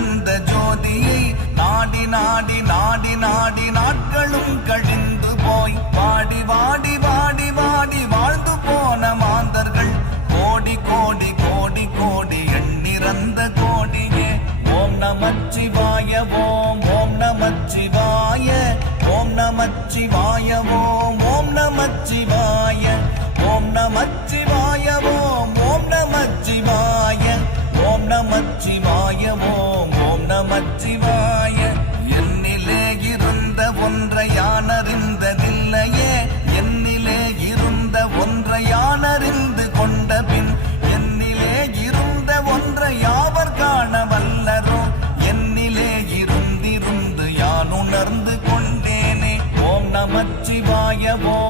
பிறந்த ஜோதியை நாடி நாடி நாடி நாடி நாட்களும் கழிந்து போய் வாடி வாடி வாடி வாடி வாழ்ந்து போன மாந்தர்கள் கோடி கோடி கோடி கோடி எண்ணிறந்த கோடியே. ஓம் நமச்சிவாய ஓம் ஓம் நமச்சிவாய ஓம் நமச்சிவாய ஓம் ஓம் நமச்சிவாய ஓம் நமச்சிவாய ஓம் ஓம் நமச்சிவாய ஓம் நமச்சிவாய ஓம் ஓம் நமச்சிவாய. என்னிலே இருந்த ஒன்றை யான் அறிந்ததில்லையே, என்னிலே இருந்த ஒன்றை யான் அறிந்து கொண்ட பின் என்னிலே இருந்த ஒன்றை யாவர் காண வல்லரோ. என்னிலே இருந்திருந்து யான் உணர்ந்து கொண்டேனே. ஓம் நமச்சிவாய ஓம்